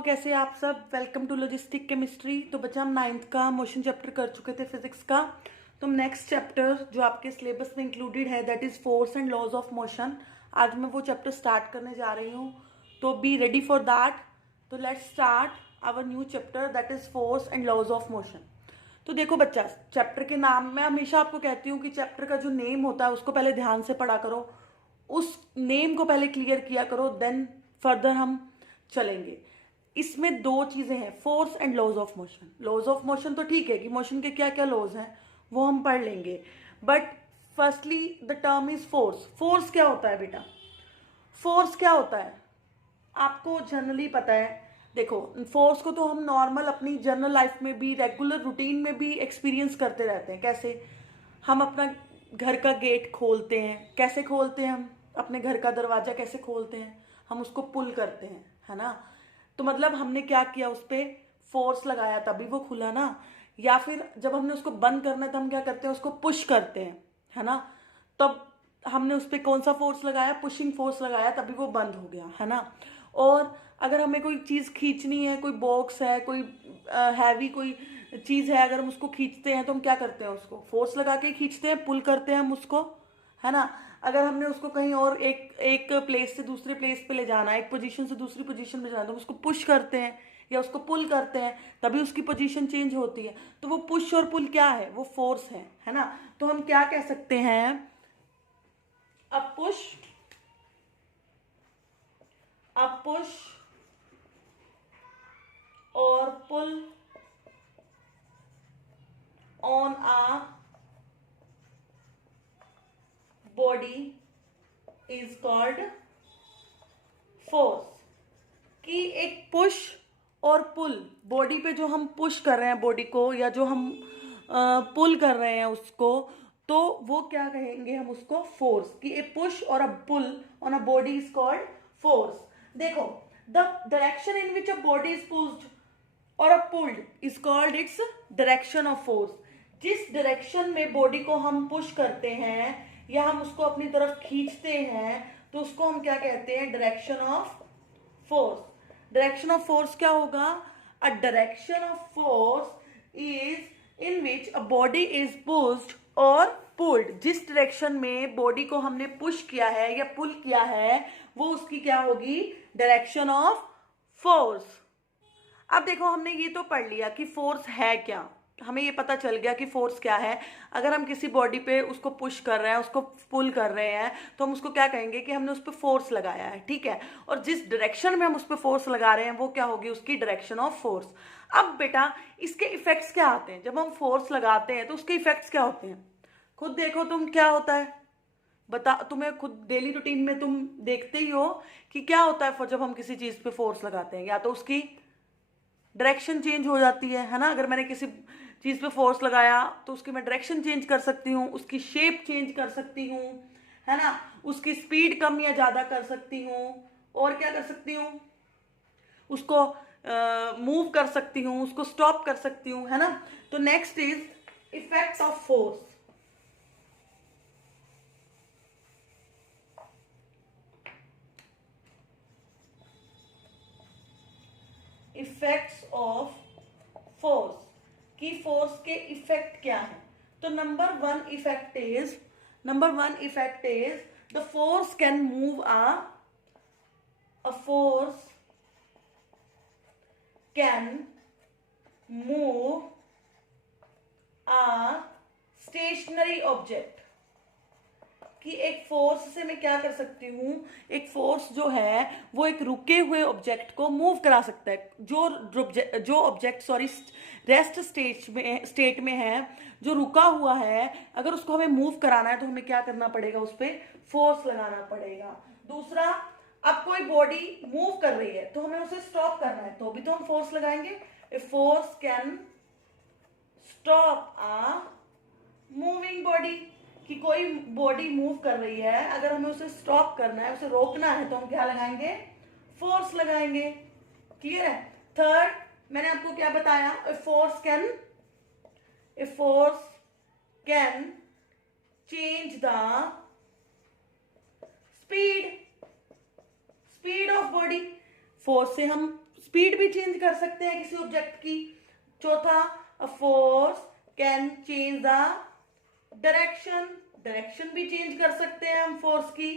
कैसे आप सब। Welcome to logistic chemistry. तो बच्चा हम 9th का मोशन चैप्टर कर चुके थे फिजिक्स का। तो नेक्स्ट चैप्टर जो आपके सिलेबस में इंक्लूडेड है that is force and laws of motion. आज मैं वो चैप्टर स्टार्ट करने जा रही हूँ, तो बी रेडी फॉर दैट। तो let's start our new chapter that is force and laws of motion. तो देखो बच्चा, चैप्टर के नाम मैं हमेशा आपको कहती हूँ कि चैप्टर का जो नेम होता है उसको पहले ध्यान से पढ़ा करो, उस नेम को पहले क्लियर किया करो, देन फर्दर हम चलेंगे। इसमें दो चीजें हैं, force and laws of motion. Laws of motion तो ठीक है कि मोशन के क्या क्या लॉज हैं वो हम पढ़ लेंगे, but firstly the term is force. Force क्या होता है बेटा? फोर्स क्या होता है आपको जनरली पता है। देखो, फोर्स को तो हम नॉर्मल अपनी जनरल लाइफ में भी, रेगुलर रूटीन में भी एक्सपीरियंस करते रहते हैं। कैसे? हम अपना घर का गेट खोलते हैं, कैसे खोलते हैं? हम अपने घर का दरवाजा कैसे खोलते हैं? हम उसको पुल करते हैं, है ना। तो मतलब हमने क्या किया, उस पर फोर्स लगाया तभी वो खुला ना। या फिर जब हमने उसको बंद करना है तो हम क्या करते हैं, उसको पुश करते हैं, है ना। तब हमने उस पर कौन सा फोर्स लगाया? पुशिंग फोर्स लगाया, तभी वो बंद हो गया, है ना। और अगर हमें कोई चीज़ खींचनी है, कोई बॉक्स है, कोई हैवी कोई चीज़ है, अगर हम उसको खींचते हैं तो हम क्या करते हैं? उसको फोर्स लगा के खींचते हैं, पुल करते हैं हम उसको, है ना। अगर हमने उसको कहीं और एक एक प्लेस से दूसरे प्लेस पे ले जाना है, एक पोजीशन से दूसरी पोजीशन में जाना है, तो हम उसको पुश करते हैं या उसको पुल करते हैं, तभी उसकी पोजीशन चेंज होती है। तो वो पुश और पुल क्या है? वो फोर्स है ना। तो हम क्या कह सकते हैं? अ पुश और pull on a body is called force. कि एक पुश और पुल, बॉडी पे जो हम पुश कर रहे हैं बॉडी को, या जो हम पुल कर रहे हैं उसको, तो वो क्या कहेंगे हम उसको? फोर्स। कि a push or a pull on a body is called force. देखो, the direction in which a body is pushed or a pulled is called its direction of force. जिस डायरेक्शन में बॉडी को हम push करते हैं या हम उसको अपनी तरफ खींचते हैं, तो उसको हम क्या कहते हैं? Direction of force. Direction of force क्या होगा? A direction of force is in which a body is pushed और पुल्ड। जिस डायरेक्शन में बॉडी को हमने पुश किया है या पुल किया है, वो उसकी क्या होगी? Direction of force. अब देखो, हमने ये तो पढ़ लिया कि फोर्स है क्या, हमें ये पता चल गया कि फोर्स क्या है। अगर हम किसी बॉडी पे उसको पुश कर रहे हैं, उसको पुल कर रहे हैं, तो हम उसको क्या कहेंगे? कि हमने उस पर फोर्स लगाया है, ठीक है। और जिस डायरेक्शन में हम उस पर फोर्स लगा रहे हैं वो क्या होगी? उसकी डायरेक्शन ऑफ फोर्स। अब बेटा, इसके इफेक्ट्स क्या आते हैं? जब हम फोर्स लगाते हैं तो उसके इफेक्ट्स क्या होते हैं? खुद देखो तुम, क्या होता है बता। तुम्हें खुद डेली रूटीन में तुम देखते ही हो कि क्या होता है जब हम किसी चीज पे फोर्स लगाते हैं। या तो उसकी डायरेक्शन चेंज हो जाती है ना। अगर मैंने किसी चीज पे फोर्स लगाया तो उसकी मैं डायरेक्शन चेंज कर सकती हूँ, उसकी शेप चेंज कर सकती हूँ, है ना। उसकी स्पीड कम या ज्यादा कर सकती हूँ, और क्या कर सकती हूँ? उसको मूव कर सकती हूँ, उसको स्टॉप कर सकती हूँ, है ना। तो next is effect of force. Effects of force, की फोर्स के इफेक्ट क्या है? तो number one effect is the force can move a force can move a stationary object. कि एक फोर्स से मैं क्या कर सकती हूँ? एक फोर्स जो है वो एक रुके हुए ऑब्जेक्ट को मूव करा सकता है। जो ऑब्जेक्ट रेस्ट स्टेट में है, जो रुका हुआ है, अगर उसको हमें मूव कराना है तो हमें क्या करना पड़ेगा? उस पर फोर्स लगाना पड़ेगा। दूसरा, अब कोई बॉडी मूव कर रही है तो हमें उसे स्टॉप करना है, तो भी तो हम फोर्स लगाएंगे। ए force can stop a moving body. कि कोई बॉडी मूव कर रही है, अगर हमें उसे स्टॉप करना है, उसे रोकना है, तो हम क्या लगाएंगे? फोर्स लगाएंगे। क्लियर है? थर्ड, मैंने आपको क्या बताया? ए force can change the speed of body. Force से हम स्पीड भी चेंज कर सकते हैं किसी ऑब्जेक्ट की। चौथा, अ force can change the direction, direction भी चेंज कर सकते हैं हम फोर्स की,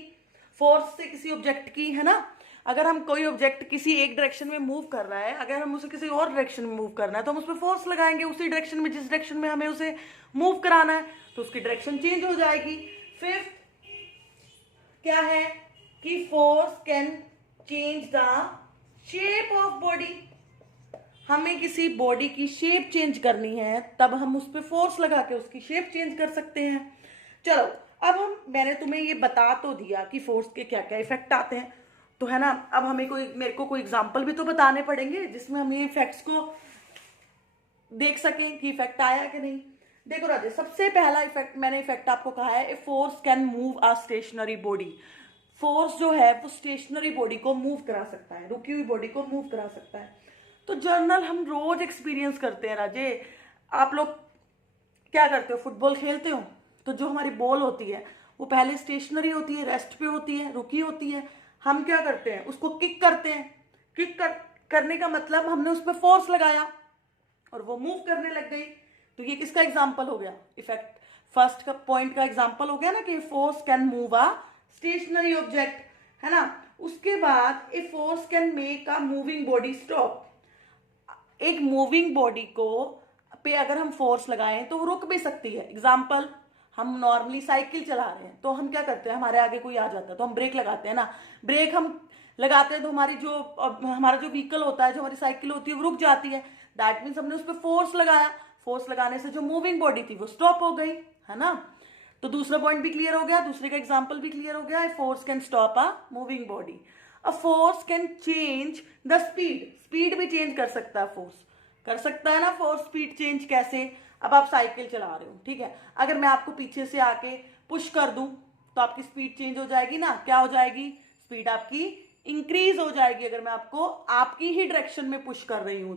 फोर्स से किसी ऑब्जेक्ट की, है ना। अगर हम कोई ऑब्जेक्ट किसी एक डायरेक्शन में मूव कर रहा है, अगर हम उसे किसी और डायरेक्शन में मूव करना है तो हम उस पर फोर्स लगाएंगे उसी डायरेक्शन में जिस डायरेक्शन में हमें उसे मूव कराना है, तो उसकी डायरेक्शन चेंज हो जाएगी। फिफ्थ क्या है कि force can change the shape of body, हमें किसी बॉडी की शेप चेंज करनी है तब हम उस पर फोर्स लगा के उसकी शेप चेंज कर सकते हैं। चलो अब मैंने तुम्हें ये बता तो दिया कि फोर्स के क्या क्या इफेक्ट आते हैं, तो है ना, अब मेरे को कोई एग्जांपल भी तो बताने पड़ेंगे जिसमें हम ये इफेक्ट्स को देख सकें कि इफेक्ट आया कि नहीं। देखो राजे, सबसे पहला इफेक्ट आपको कहा है, a force can move a stationary body. Force जो है वो स्टेशनरी बॉडी को मूव करा सकता है, रुकी हुई बॉडी को मूव करा सकता है। तो जर्नल हम रोज एक्सपीरियंस करते हैं राजे। आप लोग क्या करते हो, फुटबॉल खेलते हो तो जो हमारी बॉल होती है वो पहले स्टेशनरी होती है, रेस्ट पे होती है, रुकी होती है। हम क्या करते हैं, उसको किक करते हैं। करने का मतलब हमने उस पर फोर्स लगाया और वो मूव करने लग गई। तो ये किसका एग्जाम्पल हो गया, इफेक्ट फर्स्ट का पॉइंट का एग्जाम्पल हो गया ना कि force can move a stationary object, है ना। उसके बाद a force can make a moving body stop. एक मूविंग बॉडी को पे अगर हम फोर्स लगाएं तो वो रुक भी सकती है। एग्जाम्पल, हम नॉर्मली साइकिल चला रहे हैं तो हम क्या करते हैं, हमारे आगे कोई आ जाता है तो हम ब्रेक लगाते हैं ना। ब्रेक हम लगाते हैं तो हमारा जो व्हीकल होता है, जो हमारी साइकिल होती है वो रुक जाती है। दैट मीन्स हमने उस पर फोर्स लगाया, फोर्स लगाने से जो मूविंग बॉडी थी वो स्टॉप हो गई, है ना। तो दूसरा पॉइंट भी क्लियर हो गया, दूसरे का एग्जाम्पल भी क्लियर हो गया। Force can stop a moving body. A force can change the speed, speed भी चेंज कर सकता है फोर्स, कर सकता है ना फोर्स स्पीड चेंज। कैसे, अब आप साइकिल चला रहे हो, ठीक है, अगर मैं आपको पीछे से आके पुश कर दूं तो आपकी स्पीड चेंज हो जाएगी ना, क्या हो जाएगी, स्पीड आपकी इंक्रीज हो जाएगी अगर मैं आपको आपकी ही डायरेक्शन में पुश कर रही हूं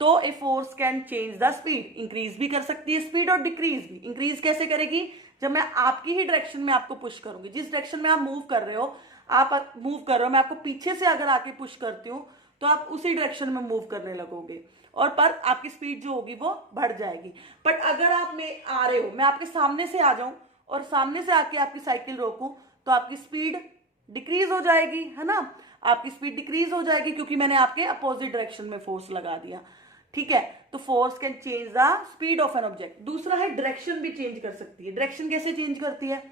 तो ए force can change the speed, increase भी कर सकती है स्पीड और डिक्रीज भी। इंक्रीज कैसे करेगी, जब मैं आपकी ही डायरेक्शन में आपको पुश करूंगी, जिस डायरेक्शन में आप मूव कर रहे हो, मैं आपको पीछे से अगर आके पुश करती हूँ तो आप उसी डायरेक्शन में मूव करने लगोगे और पर आपकी स्पीड जो होगी वो बढ़ जाएगी। बट अगर आप में आ रहे हो, मैं आपके सामने से आ जाऊं और सामने से आके आपकी साइकिल रोकूं तो आपकी स्पीड डिक्रीज हो जाएगी, है ना। आपकी स्पीड डिक्रीज हो जाएगी क्योंकि मैंने आपके अपोजिट डायरेक्शन में फोर्स लगा दिया, ठीक है। तो force can change the speed of an object. दूसरा है डायरेक्शन भी चेंज कर सकती है। डायरेक्शन कैसे चेंज करती है,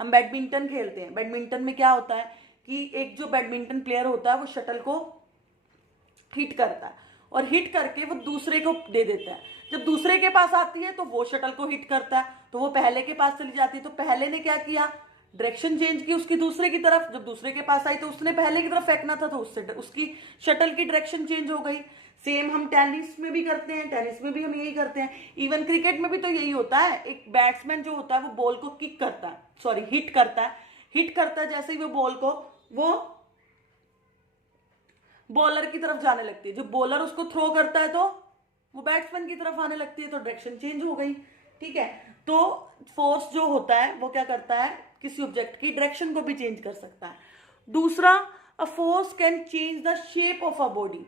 हम बैडमिंटन खेलते हैं, बैडमिंटन में क्या होता है कि एक जो बैडमिंटन प्लेयर होता है वो शटल को हिट करता है और हिट करके वो दूसरे को दे देता है। जब दूसरे के पास आती है तो वो शटल को हिट करता है तो वो पहले के पास चली जाती है। तो पहले ने क्या किया, डायरेक्शन चेंज की उसकी दूसरे की तरफ। जब दूसरे के पास आई तो उसने पहले की तरफ फेंकना था तो उससे उसकी शटल की डायरेक्शन चेंज हो गई। सेम हम टेनिस में भी करते हैं, टेनिस में भी हम यही करते हैं। इवन क्रिकेट में भी तो यही होता है, एक बैट्समैन जो होता है वो बॉल को किक करता है, सॉरी हिट करता है। हिट करता है जैसे ही वो बॉल को वो बॉलर की तरफ जाने लगती है, जब बॉलर उसको थ्रो करता है तो वो बैट्समैन की तरफ आने लगती है, तो डायरेक्शन चेंज हो गई, ठीक है। तो फोर्स जो होता है वो क्या करता है, किसी ऑब्जेक्ट की डायरेक्शन को भी चेंज कर सकता है। दूसरा, अ force can change the shape of a body.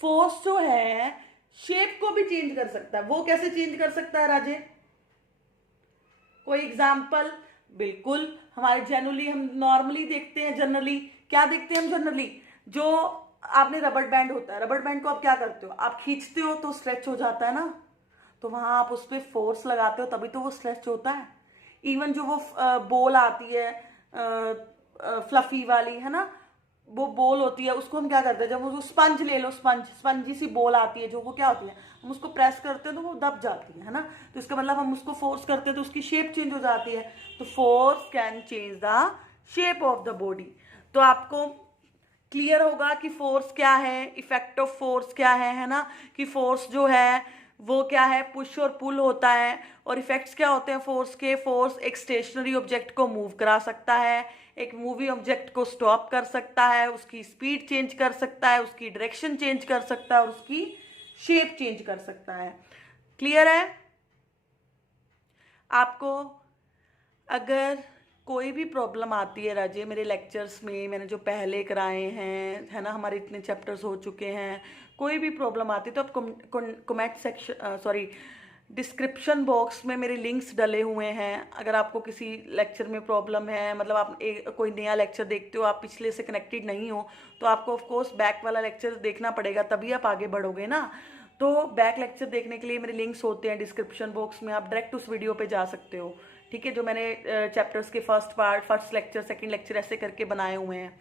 Force जो है शेप को भी चेंज कर सकता है। वो कैसे चेंज कर सकता है राजे, कोई एग्जाम्पल। बिल्कुल, हमारे जनरली हम नॉर्मली देखते हैं, जनरली क्या देखते हैं हम, जनरली जो आपने रबड़ बैंड होता है, रबड़ बैंड को आप क्या करते हो, आप खींचते हो तो स्ट्रेच हो जाता है ना, तो वहां आप उस पर फोर्स लगाते हो तभी तो वो स्ट्रेच होता है। इवन जो वो बॉल आती है फ्लफी वाली, है ना, वो बॉल होती है, उसको हम क्या करते हैं, जब वो स्पंज ले लो, स्पंजी सी बॉल आती है जो, वो क्या होती है, हम उसको प्रेस करते हैं तो वो दब जाती है ना। तो इसका मतलब हम उसको फोर्स करते हैं तो उसकी शेप चेंज हो जाती है। तो force can change the shape of the body. तो आपको क्लियर होगा कि फोर्स क्या है, इफेक्ट ऑफ फोर्स क्या है ना, कि फोर्स जो है वो क्या है, पुश और पुल होता है। और इफेक्ट्स क्या होते हैं फोर्स के, फोर्स एक स्टेशनरी ऑब्जेक्ट को मूव करा सकता है, एक मूवी ऑब्जेक्ट को स्टॉप कर सकता है, उसकी स्पीड चेंज कर सकता है, उसकी डायरेक्शन चेंज कर सकता है और उसकी शेप चेंज कर सकता है। क्लियर है आपको? अगर कोई भी प्रॉब्लम आती है राजे मेरे लेक्चर्स में, मैंने जो पहले कराए हैं, है ना, हमारे इतने चैप्टर्स हो चुके हैं, कोई भी प्रॉब्लम आती है तो आप comment section sorry description box में मेरे लिंक्स डले हुए हैं। अगर आपको किसी लेक्चर में प्रॉब्लम है, मतलब आप कोई नया लेक्चर देखते हो, आप पिछले से कनेक्टेड नहीं हो, तो आपको ऑफ कोर्स बैक वाला लेक्चर देखना पड़ेगा, तभी आप आगे बढ़ोगे ना। तो बैक लेक्चर देखने के लिए मेरे लिंक्स होते हैं डिस्क्रिप्शन बॉक्स में, आप डायरेक्ट उस वीडियो पे जा सकते हो, ठीक है, जो मैंने चैप्टर्स के first part, first lecture, second lecture ऐसे करके बनाए हुए हैं।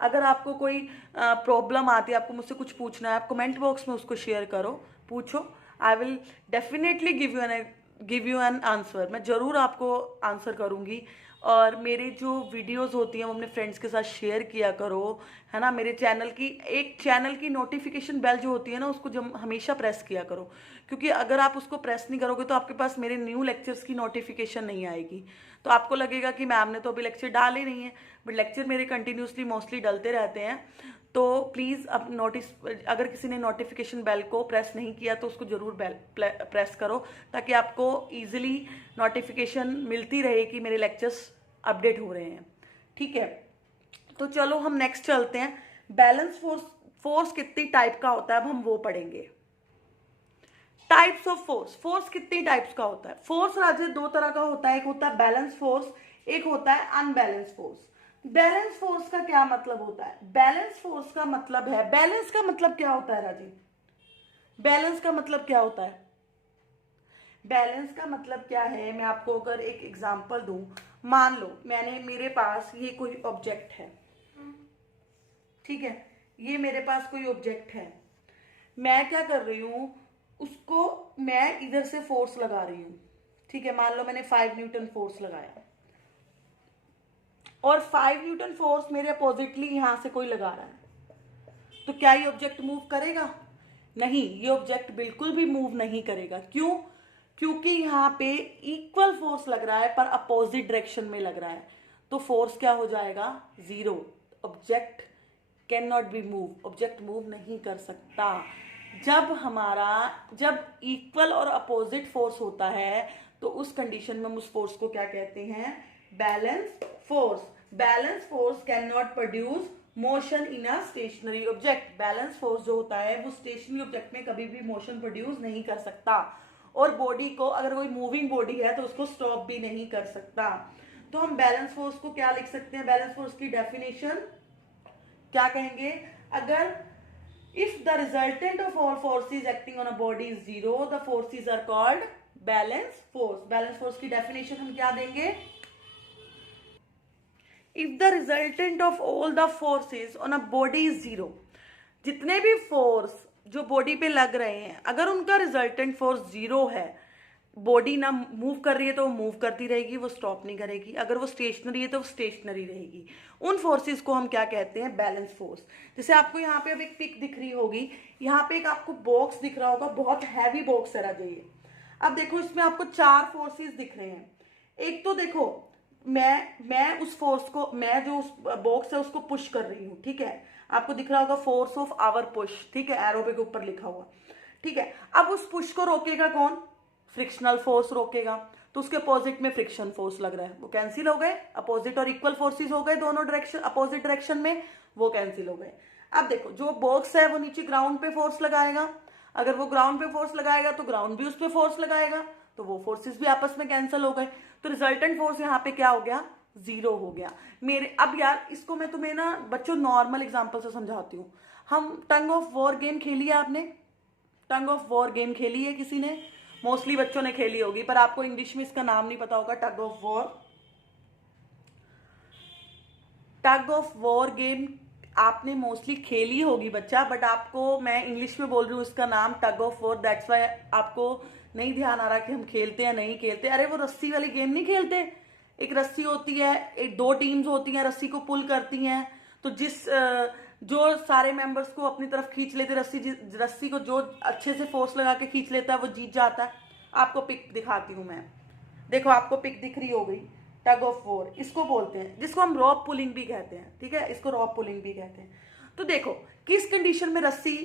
अगर आपको कोई प्रॉब्लम आती है, आपको मुझसे कुछ पूछना है, आप कमेंट बॉक्स में उसको शेयर करो, पूछो, I will definitely give you an answer. मैं ज़रूर आपको आंसर करूँगी। और मेरी जो वीडियोस होती हैं वो अपने फ्रेंड्स के साथ शेयर किया करो, है ना। मेरे चैनल की नोटिफिकेशन बेल जो होती है ना, उसको जब हमेशा प्रेस किया करो, क्योंकि अगर आप उसको प्रेस नहीं करोगे तो आपके पास मेरे न्यू लेक्चर्स की नोटिफिकेशन नहीं आएगी। तो आपको लगेगा कि मैम ने तो अभी लेक्चर डाले नहीं है, बट लेक्चर मेरे कंटिन्यूसली मोस्टली डलते रहते हैं। तो प्लीज़ अब अगर किसी ने नोटिफिकेशन बेल को प्रेस नहीं किया तो उसको ज़रूर बेल प्रेस करो, ताकि आपको ईजिली नोटिफिकेशन मिलती रहे कि मेरे लेक्चर्स अपडेट हो रहे हैं, ठीक है। तो चलो हम नेक्स्ट चलते हैं। बैलेंस फोर्स कितनी टाइप का होता है, अब हम वो पढ़ेंगे। टाइप्स ऑफ फोर्स कितनी टाइप्स का होता है। फोर्स राजे दो तरह का होता है, एक होता है बैलेंस फोर्स, एक होता है अनबैलेंस फोर्स। बैलेंस फोर्स का क्या मतलब होता है। बैलेंस फोर्स का मतलब है, बैलेंस का मतलब क्या होता है राजी, बैलेंस का मतलब क्या होता है। बैलेंस का मतलब क्या है, मैं आपको अगर एक एग्जांपल दूं, मान लो मेरे पास ये कोई ऑब्जेक्ट है, ठीक है, ये मेरे पास कोई ऑब्जेक्ट है, मैं क्या कर रही हूं, उसको मैं इधर से फोर्स लगा रही हूं, ठीक है, मान लो मैंने 5 न्यूटन फोर्स लगाया, और 5 न्यूटन फोर्स मेरे अपोजिटली यहां से कोई लगा रहा है, तो क्या ये ऑब्जेक्ट मूव करेगा। नहीं, ये ऑब्जेक्ट बिल्कुल भी मूव नहीं करेगा। क्यों, क्योंकि यहाँ पे इक्वल फोर्स लग रहा है पर अपोजिट डायरेक्शन में लग रहा है, तो फोर्स क्या हो जाएगा, 0। Object can not be move, object move नहीं कर सकता। जब इक्वल और अपोजिट फोर्स होता है तो उस कंडीशन में हम उस फोर्स को क्या कहते हैं, balance force. Balance force can not produce motion in a stationary object. Balance force जो होता है वो स्टेशनरी ऑब्जेक्ट में कभी भी मोशन प्रोड्यूस नहीं कर सकता, और बॉडी को, अगर कोई मूविंग बॉडी है तो उसको स्टॉप भी नहीं कर सकता। तो हम बैलेंस फोर्स को क्या लिख सकते हैं, बैलेंस फोर्स की डेफिनेशन क्या कहेंगे, अगर if the resultant of all forces acting on a body is 0, the forces are called balance force. balance force की definition हम क्या देंगे, if the resultant of all the forces on a body is 0, जितने भी force जो body पे लग रहे हैं, अगर उनका रिजल्टेंट फोर्स 0 है, बॉडी ना मूव कर रही है तो वो मूव करती रहेगी, वो स्टॉप नहीं करेगी, अगर वो स्टेशनरी है तो वो स्टेशनरी रहेगी। उन फोर्सेस को हम क्या कहते हैं, बैलेंस फोर्स। जैसे आपको यहाँ पे अब एक पिक दिख रही होगी, यहाँ पे एक आपको बॉक्स दिख रहा होगा, बहुत हैवी बॉक्स है राजे ये। अब देखो इसमें आपको 4 फोर्सेस दिख रहे हैं। एक तो देखो मैं उस फोर्स को, मैं जो उस बॉक्स है उसको पुश कर रही हूँ, ठीक है, आपको दिख रहा होगा फोर्स ऑफ आवर पुश, ठीक है, एरो के ऊपर लिखा हुआ, ठीक है। अब उस पुश को रोकेगा कौन, फ्रिक्शनल फोर्स रोकेगा, तो उसके अपोजिट में फ्रिक्शन फोर्स लग रहा है, वो कैंसिल हो गए, अपोजिट और इक्वल फोर्सेस हो गए दोनों डायरेक्शन, अपोजिट डायरेक्शन में, वो कैंसिल हो गए। अब देखो जो बॉक्स है वो नीचे ग्राउंड पे फोर्स लगाएगा, अगर वो ग्राउंड पे फोर्स लगाएगा तो ग्राउंड भी उस पर फोर्स लगाएगा, तो वो फोर्सेस भी आपस में कैंसिल हो गए, तो रिजल्टेंट फोर्स यहाँ पे क्या हो गया, 0 हो गया मेरे। अब यार इसको मैं तुम्हें ना बच्चों नॉर्मल एग्जांपल से समझाती हूँ। हम टंग ऑफ वॉर गेम खेली है, आपने टंग ऑफ वॉर गेम खेली है किसी ने, मोस्टली बच्चों ने खेली होगी, पर आपको इंग्लिश में इसका नाम नहीं पता होगा, tug of war. Tug of war game आपने मोस्टली खेली होगी बच्चा, बट आपको मैं इंग्लिश में बोल रही हूँ इसका नाम tug of war, that's why आपको नहीं ध्यान आ रहा कि हम खेलते हैं नहीं खेलते। अरे वो रस्सी वाली गेम नहीं खेलते, एक रस्सी होती है, एक 2 टीम्स होती हैं, रस्सी को पुल करती हैं, तो जो सारे मेंबर्स को अपनी तरफ खींच लेते, रस्सी को जो अच्छे से फोर्स लगा के खींच लेता है वो जीत जाता है। आपको पिक दिखाती हूं मैं, देखो आपको पिक दिख रही हो गई, टग ऑफ वॉर इसको बोलते हैं, जिसको हम रॉप पुलिंग भी कहते हैं, ठीक है, इसको रॉप पुलिंग भी कहते हैं। तो देखो किस कंडीशन में रस्सी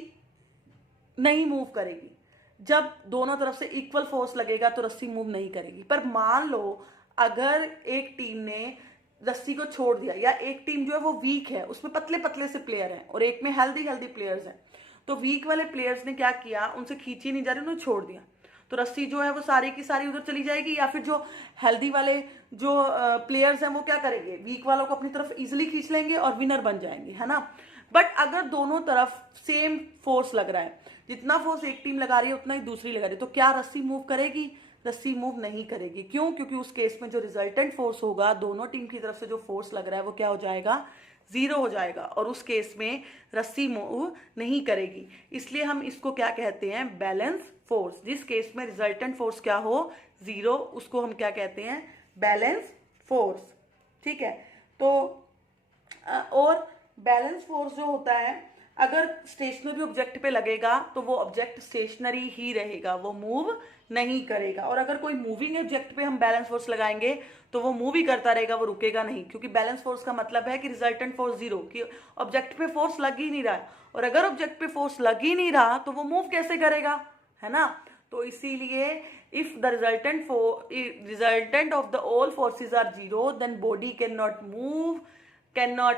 नहीं मूव करेगी, जब दोनों तरफ से इक्वल फोर्स लगेगा तो रस्सी मूव नहीं करेगी। पर मान लो अगर एक टीम ने रस्सी को छोड़ दिया, या एक टीम जो है वो वीक है, उसमें पतले पतले से प्लेयर हैं और एक में हेल्दी हेल्दी प्लेयर्स हैं, तो वीक वाले प्लेयर्स ने क्या किया, उनसे खींची नहीं जा रही, उन्होंने छोड़ दिया, तो रस्सी जो है वो सारी की सारी उधर चली जाएगी, या फिर जो हेल्दी वाले जो प्लेयर्स हैं वो क्या करेंगे, वीक वालों को अपनी तरफ इजिली खींच लेंगे और विनर बन जाएंगे, है ना। बट अगर दोनों तरफ सेम फोर्स लग रहा है, जितना फोर्स एक टीम लगा रही है उतना ही दूसरी लगा रही है, तो क्या रस्सी मूव करेगी, रस्सी मूव नहीं करेगी। क्यों? क्योंकि उस केस में जो रिजल्टेंट फोर्स होगा, दोनों टीम की तरफ से जो फोर्स लग रहा है वो क्या हो जाएगा, जीरो हो जाएगा, और उस केस में रस्सी मूव नहीं करेगी। इसलिए हम इसको क्या कहते हैं, बैलेंस फोर्स। जिस केस में रिजल्टेंट फोर्स क्या हो, जीरो, उसको हम क्या कहते हैं, बैलेंस फोर्स। ठीक है, तो और बैलेंस फोर्स जो होता है, अगर स्टेशनरी ऑब्जेक्ट पे लगेगा तो वो ऑब्जेक्ट स्टेशनरी ही रहेगा, वो मूव नहीं करेगा। और अगर कोई मूविंग ऑब्जेक्ट पे हम बैलेंस फोर्स लगाएंगे तो वो मूव ही करता रहेगा, वो रुकेगा नहीं, क्योंकि बैलेंस फोर्स का मतलब है कि रिजल्टेंट फोर्स जीरो, कि ऑब्जेक्ट पे फोर्स लग ही नहीं रहा है, और अगर ऑब्जेक्ट पे फोर्स लग ही नहीं रहा तो वो मूव कैसे करेगा, है ना। तो इसीलिए if the resultant of the all forces are zero, then body can not move, can not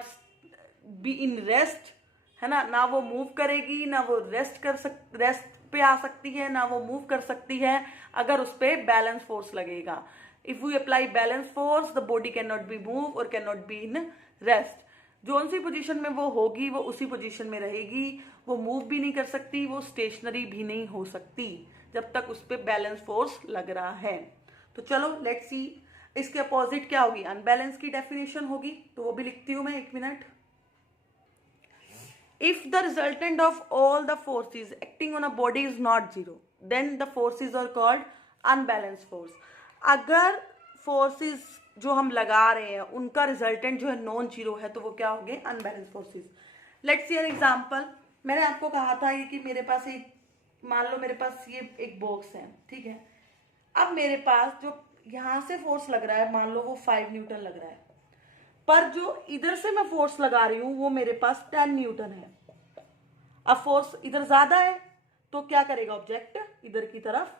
be in rest, है ना वो मूव करेगी, ना वो रेस्ट पे आ सकती है, ना वो मूव कर सकती है अगर उस पर बैलेंस फोर्स लगेगा। If we apply balance force, the body can not be move or can not be in rest. जो सी पोजीशन में वो होगी वो उसी पोजीशन में रहेगी, वो मूव भी नहीं कर सकती, वो स्टेशनरी भी नहीं हो सकती जब तक उस पर बैलेंस फोर्स लग रहा है। तो चलो लेट्स सी, इसके अपोजिट क्या होगी, अनबैलेंस की डेफिनेशन होगी, तो वो भी लिखती हूं मैं, एक minute. If the resultant of all the forces acting on a body is not zero, then the forces are called unbalanced force. अगर forces जो हम लगा रहे हैं उनका रिजल्टेंट जो है नॉन जीरो है तो वो क्या होंगे, unbalance forces. Let's see an example. मैंने आपको कहा था ये कि मेरे पास एक, मान लो मेरे पास ये एक बॉक्स है, ठीक है। अब मेरे पास जो यहाँ से फोर्स लग रहा है, मान लो वो 5 न्यूटन लग रहा है, पर जो इधर से मैं फोर्स लगा रही हूं वो मेरे पास 10 न्यूटन है। अब फोर्स इधर ज्यादा है तो क्या करेगा, ऑब्जेक्ट इधर की तरफ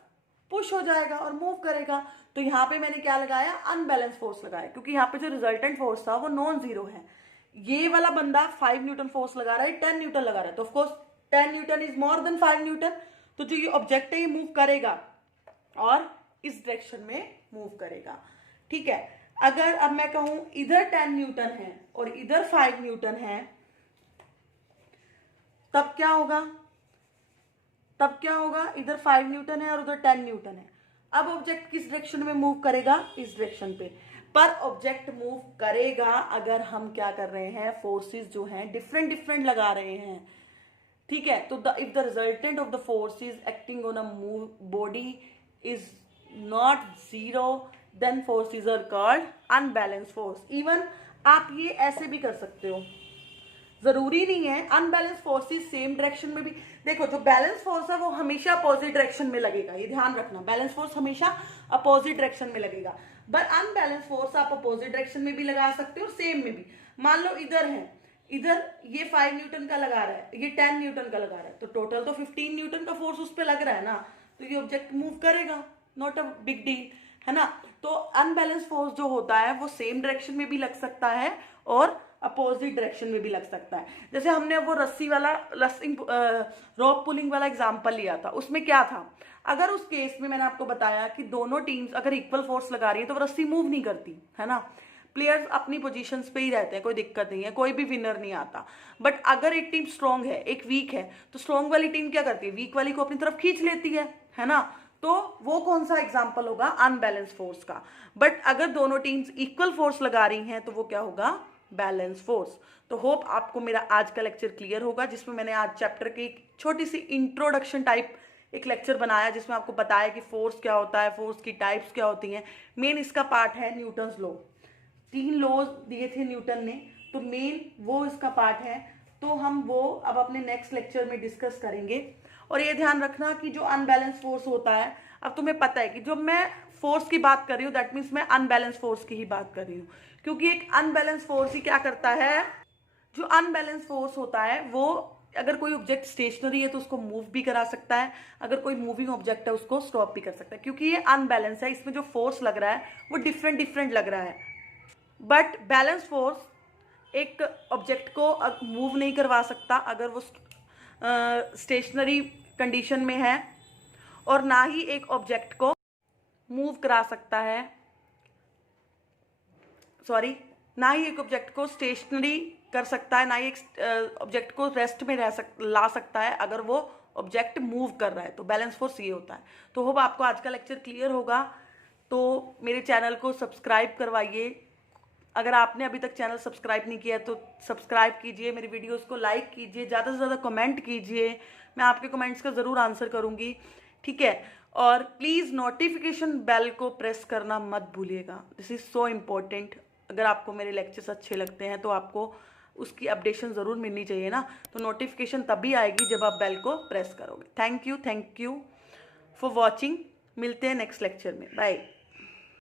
पुश हो जाएगा और मूव करेगा। तो यहाँ पे मैंने क्या लगाया, अनबैलेंस फोर्स लगाया, क्योंकि यहाँ पे जो रिजल्टेंट फोर्स था वो नॉन जीरो है। ये वाला बंदा 5 न्यूटन फोर्स लगा रहा है, 10 न्यूटन लगा रहा है, तो of course 10 Newton is more than 5 Newton. तो जो ये ऑब्जेक्ट है ये मूव करेगा और इस डायरेक्शन में मूव करेगा। ठीक है, अगर अब मैं कहूं इधर 10 न्यूटन है और इधर 5 न्यूटन है, तब क्या होगा, इधर 5 न्यूटन है और उधर 10 न्यूटन है। अब ऑब्जेक्ट किस डायरेक्शन में मूव करेगा, इस डायरेक्शन पे। पर ऑब्जेक्ट मूव करेगा अगर हम क्या कर रहे हैं, फोर्सेस जो हैं डिफरेंट डिफरेंट लगा रहे हैं। ठीक है, तो if the resultant of the forces acting on a body is not zero, then forces are called unbalance force. Even आप ये ऐसे भी कर सकते हो, जरूरी नहीं है अनबैलेंस फोर्सेस सेम डायरेक्शन में भी। देखो जो बैलेंस फोर्स है वो हमेशा अपोजिट डायरेक्शन में लगेगा, ये ध्यान रखना, बैलेंस फोर्स हमेशा अपोजिट डायरेक्शन में लगेगा। बट अनबैलेंस फोर्स आप अपोजिट डायरेक्शन में भी लगा सकते हो और सेम में भी। मान लो इधर है, इधर ये 5 न्यूटन का लगा रहा है, ये 10 न्यूटन का लगा रहा है, तो टोटल तो 15 न्यूटन का फोर्स उस पर लग रहा है ना, तो ये ऑब्जेक्ट मूव करेगा, नॉट अ बिग डील, है ना। तो अनबैलेंस फोर्स जो होता है वो सेम डायरेक्शन में भी लग सकता है और अपोजिट डायरेक्शन में भी लग सकता है। जैसे हमने वो रस्सी वाला रॉप पुलिंग वाला एग्जांपल लिया था, उसमें क्या था, अगर उस केस में मैंने आपको बताया कि दोनों टीम्स अगर इक्वल फोर्स लगा रही है तो वो रस्सी मूव नहीं करती, है ना। प्लेयर्स अपनी पोजीशंस पे ही रहते हैं, कोई दिक्कत नहीं है, कोई भी विनर नहीं आता। बट अगर एक टीम स्ट्रांग है एक वीक है, तो स्ट्रांग वाली टीम क्या करती है, वीक वाली को अपनी तरफ खींच लेती है ना। तो वो कौन सा एग्जाम्पल होगा, अनबैलेंस फोर्स का। बट अगर दोनों टीम्स इक्वल फोर्स लगा रही हैं तो वो क्या होगा, बैलेंस फोर्स। तो होप आपको मेरा आज का लेक्चर क्लियर होगा, जिसमें मैंने आज चैप्टर की एक छोटी सी इंट्रोडक्शन टाइप एक लेक्चर बनाया, जिसमें आपको बताया कि फोर्स क्या होता है, फोर्स की टाइप्स क्या होती हैं। मेन इसका पार्ट है न्यूटन्स लॉ, 3 लॉज दिए थे न्यूटन ने, तो मेन वो इसका पार्ट है। तो हम वो अब अपने नेक्स्ट लेक्चर में डिस्कस करेंगे। और ये ध्यान रखना कि जो अनबैलेंस फोर्स होता है, अब तुम्हें पता है कि जब मैं फोर्स की बात कर रही हूँ दैट मीन्स मैं अनबैलेंस फोर्स की ही बात कर रही हूँ, क्योंकि एक अनबैलेंस फोर्स ही क्या करता है, जो अनबैलेंस फोर्स होता है वो अगर कोई ऑब्जेक्ट स्टेशनरी है तो उसको मूव भी करा सकता है, अगर कोई मूविंग ऑब्जेक्ट है उसको स्टॉप भी कर सकता है, क्योंकि ये अनबैलेंस है, इसमें जो फोर्स लग रहा है वो डिफरेंट डिफरेंट लग रहा है। बट बैलेंस फोर्स एक ऑब्जेक्ट को मूव नहीं करवा सकता अगर वो स्टेशनरी कंडीशन में है, और ना ही एक ऑब्जेक्ट को मूव करा सकता है, सॉरी, ना ही एक ऑब्जेक्ट को स्टेशनरी कर सकता है, ना ही एक ऑब्जेक्ट को रेस्ट में ला सकता है अगर वो ऑब्जेक्ट मूव कर रहा है। तो बैलेंस फोर्स ये होता है। तो होप आपको आज का लेक्चर क्लियर होगा। तो मेरे चैनल को सब्सक्राइब करवाइए। अगर आपने अभी तक चैनल सब्सक्राइब नहीं किया है तो सब्सक्राइब कीजिए, मेरी वीडियोस को लाइक कीजिए, ज़्यादा से ज़्यादा कमेंट कीजिए, मैं आपके कमेंट्स का ज़रूर आंसर करूँगी, ठीक है। और प्लीज़ नोटिफिकेशन बेल को प्रेस करना मत भूलिएगा, दिस इज़ सो इम्पोर्टेंट। अगर आपको मेरे लेक्चर्स अच्छे लगते हैं तो आपको उसकी अपडेशन ज़रूर मिलनी चाहिए ना, तो नोटिफिकेशन तभी आएगी जब आप बेल को प्रेस करोगे। Thank you for watching. मिलते हैं नेक्स्ट लेक्चर में, बाय।